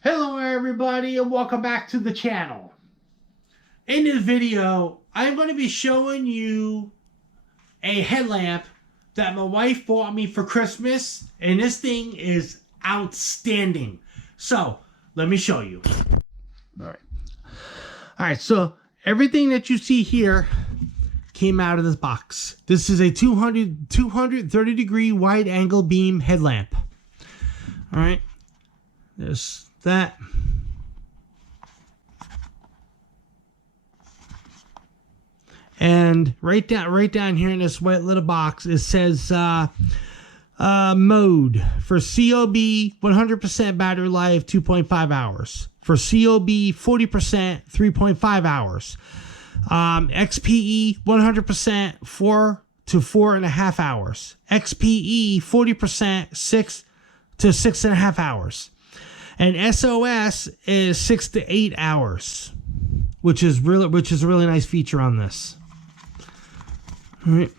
Hello everybody and welcome back to the channel. In this video, I'm going to be showing you a headlamp that my wife bought me for Christmas, and this thing is outstanding. So, let me show you. Alright, so everything that you see here came out of this box. This is a 230 degree wide angle beam headlamp. Alright, there's that. And right down here in this white little box, it says mode for COB 100% battery life 2.5 hours. For COB 40% 3.5 hours. XPE 100% 4 to 4.5 hours. XPE 40% 6 to 6.5 hours. And SOS is 6 to 8 hours, which is a really nice feature on this. All right.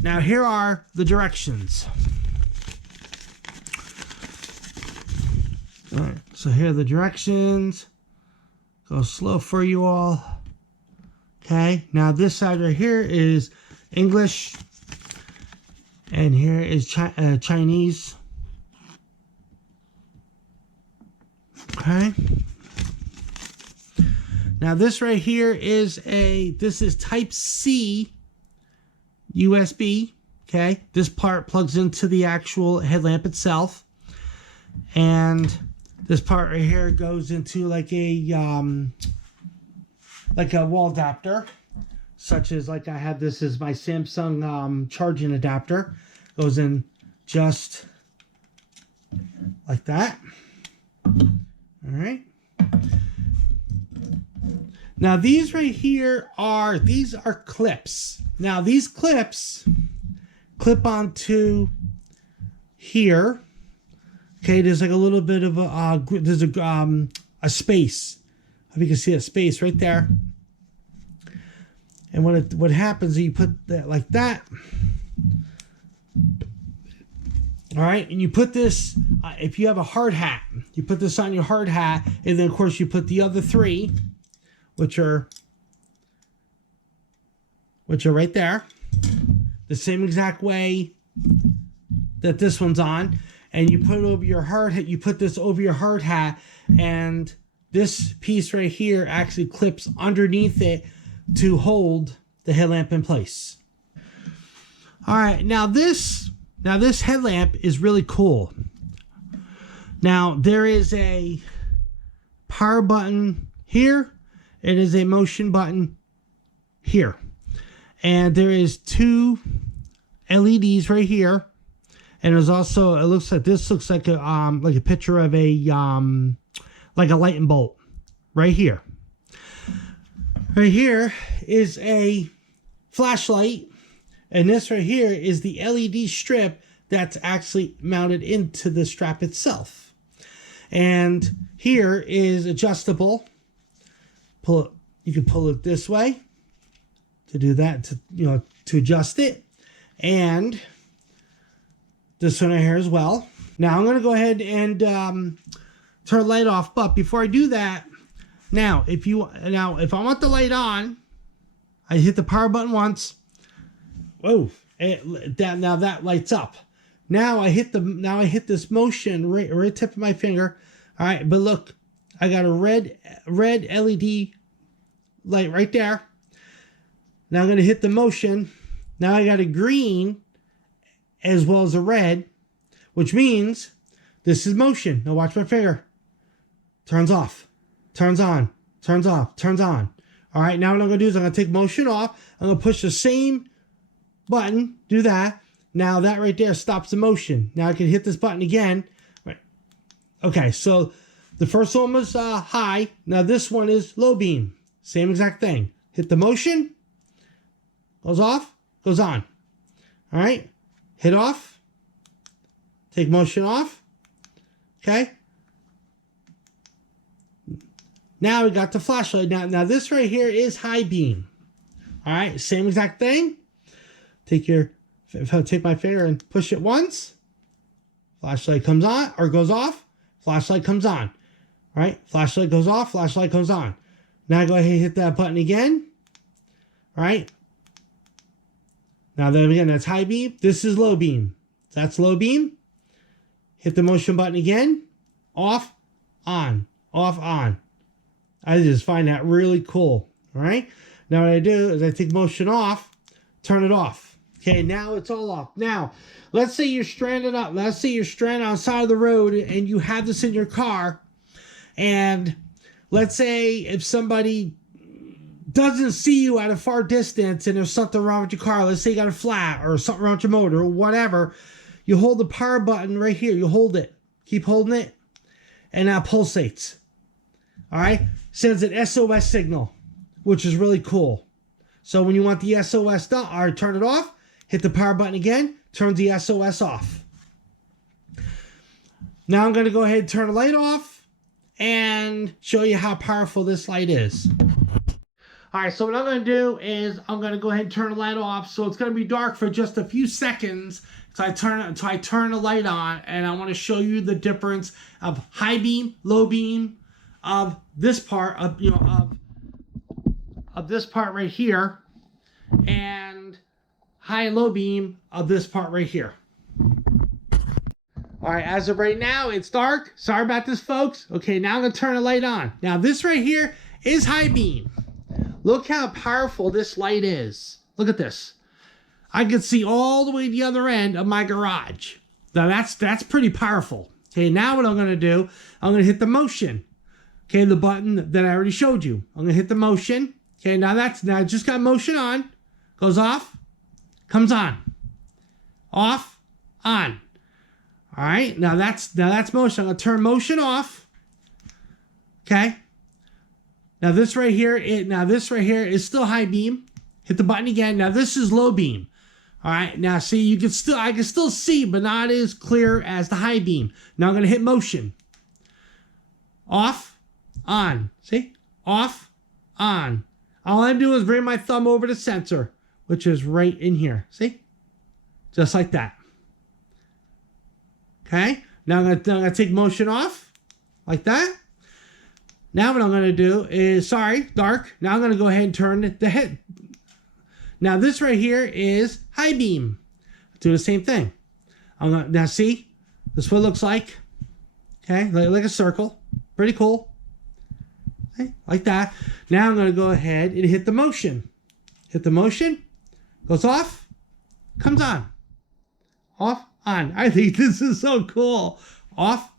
Now here are the directions. All right. So here are the directions. Go slow for you all. Okay. Now this side right here is English, and here is Chinese. Okay. Now this right here is this is Type C USB. Okay. This part plugs into the actual headlamp itself, and this part right here goes into like a wall adapter, such as like I have this is my Samsung charging adapter. Goes in just like that. All right. Now these right here are clips. Now these clips clip onto here. Okay, there's like a little bit of a space. If you can see a space right there. And what happens is you put that like that. All right, and you put this, if you have a hard hat, you put this on your hard hat, and then of course you put the other three, which are right there, the same exact way that this one's on, and you put it over your hard hat. You put this over your hard hat, and this piece right here actually clips underneath it to hold the headlamp in place. All right, now this headlamp is really cool. Now there is a power button here. It is a motion button here, and there is two LEDs right here. And there's also, this looks like a picture of a like a lightning bolt right here. Right here is a flashlight. And this right here is the LED strip that's actually mounted into the strap itself. And here is adjustable. You can pull it this way to do that, to adjust it. And this one right here as well. Now I'm going to go ahead and turn the light off. But before I do that, if I want the light on, I hit the power button once. Whoa! Now that lights up. Now I hit this motion right tip of my finger. All right, but look, I got a red LED light right there. Now I'm gonna hit the motion. Now I got a green as well as a red, which means this is motion. Now watch my finger. Turns off, turns on, turns off, turns on. All right, now what I'm gonna do is I'm gonna take motion off. I'm gonna push the same button, do that. Now that right there stops the motion. Now I can hit this button again. Right. Okay, so the first one was high. Now this one is low beam. Same exact thing. Hit the motion, goes off, goes on. All right, hit off, take motion off. Okay. Now we got the flashlight. Now this right here is high beam. All right, same exact thing. Take my finger and push it once. Flashlight comes on or goes off. flashlight comes on. All right, flashlight goes off, flashlight comes on. Now go ahead and hit that button again. All right. Now then again, that's high beam. This is low beam. That's low beam. Hit the motion button again. Off, on, off, on. I just find that really cool. All right. Now what I do is I take motion off, turn it off. Okay, now it's all off. Now, let's say you're stranded up. Let's say you're stranded on the side of the road and you have this in your car. And let's say if somebody doesn't see you at a far distance and there's something wrong with your car, let's say you got a flat or something wrong with your motor or whatever, you hold the power button right here. You hold it. Keep holding it. And now pulsates. All right? Sends an SOS signal, which is really cool. So when you want the SOS done, or turn it off, hit the power button again, turns the SOS off. Now I'm going to go ahead and turn the light off and show you how powerful this light is. All right, so what I'm going to do is I'm going to go ahead and turn the light off. So it's going to be dark for just a few seconds until I turn the light on, and I want to show you the difference of high beam, low beam, of this part of of this part right here, and high and low beam of this part right here. All right, as of right now, it's dark. Sorry about this, folks. Okay, now I'm going to turn the light on. Now, this right here is high beam. Look how powerful this light is. Look at this. I can see all the way to the other end of my garage. Now, that's pretty powerful. Okay, now what I'm going to do, I'm going to hit the motion. Okay, the button that I already showed you. I'm going to hit the motion. Okay, now I just got motion on. Goes off, comes on. Off, on. All right, now that's motion. I'm going to turn motion off. Okay. Now this right here is still high beam. Hit the button again. Now this is low beam. All right. Now see, I can still see, but not as clear as the high beam. Now I'm going to hit motion. Off, on. See? Off, on. All I'm doing is bring my thumb over the sensor, which is right in here. See? Just like that. Okay, now I'm gonna take motion off, like that. Now what I'm gonna do is, dark. Now I'm gonna go ahead and turn the head. Now this right here is high beam. Do the same thing. Now see, this is what it looks like. Okay, like a circle. Pretty cool. Okay, like that. Now I'm gonna go ahead and hit the motion. Hit the motion, goes off, comes on, off. On. I think this is so cool. Off,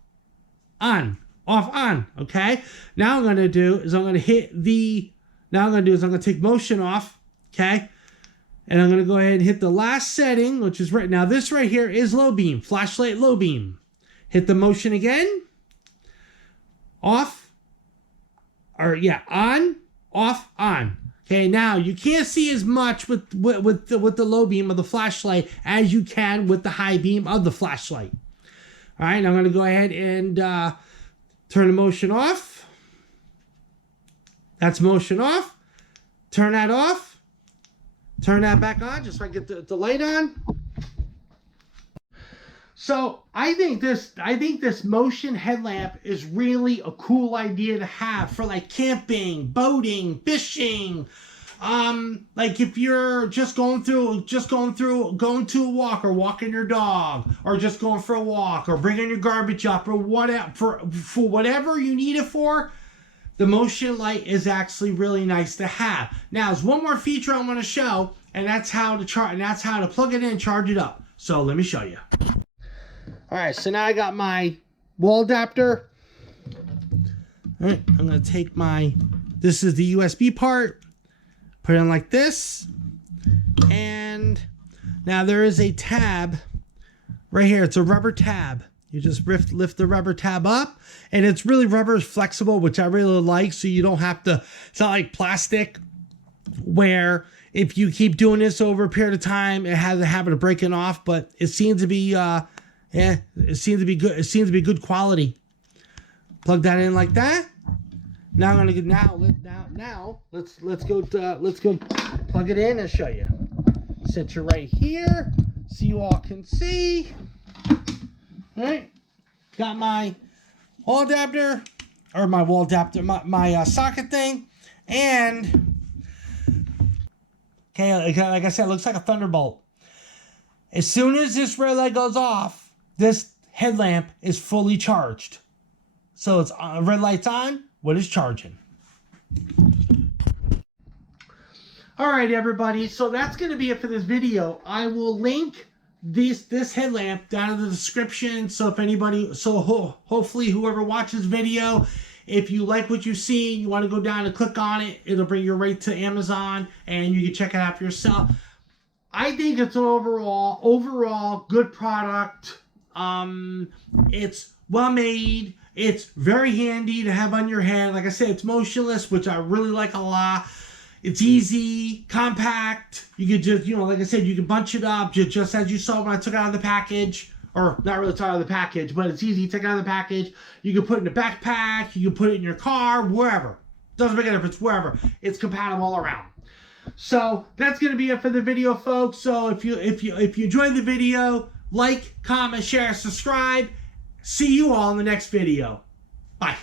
on, off, on. Okay. Now I'm going to do is I'm going to take motion off. Okay. And I'm going to go ahead and hit the last setting, which is right now. This right here is low beam, flashlight low beam. Hit the motion again. Off, on, off, on. Okay, now you can't see as much with the low beam of the flashlight as you can with the high beam of the flashlight. All right, I'm going to go ahead and turn the motion off. That's motion off. Turn that off. Turn that back on just so I get the light on. So I think this motion headlamp is really a cool idea to have for like camping, boating, fishing. Like if you're just going to a walk or walking your dog or just going for a walk or bringing your garbage up or whatever, for whatever you need it for, the motion light is actually really nice to have. Now, there's one more feature I want to show, and that's how to plug it in and charge it up. So let me show you. All right, so now I got my wall adapter. All right, I'm going to take this is the USB part, put it in like this. And now there is a tab right here. It's a rubber tab. You just lift the rubber tab up, and it's really rubber is flexible, which I really like. So you don't have to, it's not like plastic where if you keep doing this over a period of time, it has a habit of breaking off, but it seems to be, it seems to be good. It seems to be good quality. Plug that in like that. Now I'm gonna get let's go plug it in and show you. Set you right here so you all can see. All right, got my wall adapter, or my wall adapter, my socket thing, and okay, like I said, it looks like a thunderbolt. As soon as this relay goes off, this headlamp is fully charged. So it's red light's on, what is charging. Alright everybody, so that's going to be it for this video. I will link this headlamp down in the description, so if anybody, hopefully whoever watches video, if you like what you see, you want to go down and click on it, it'll bring you right to Amazon and you can check it out for yourself. I think it's an overall good product. It's well made. It's very handy to have on your head. Like I said, it's motionless, which I really like a lot. It's easy, compact. You could just, like I said, you can bunch it up just as you saw when I took it out of the package. Or not really took it out of the package, but it's easy to take it out of the package. You can put it in a backpack. You can put it in your car, wherever. Doesn't make a difference, wherever. It's compatible all around. So that's going to be it for the video, folks. So if you enjoyed the video, like, comment, share, subscribe. See you all in the next video. Bye.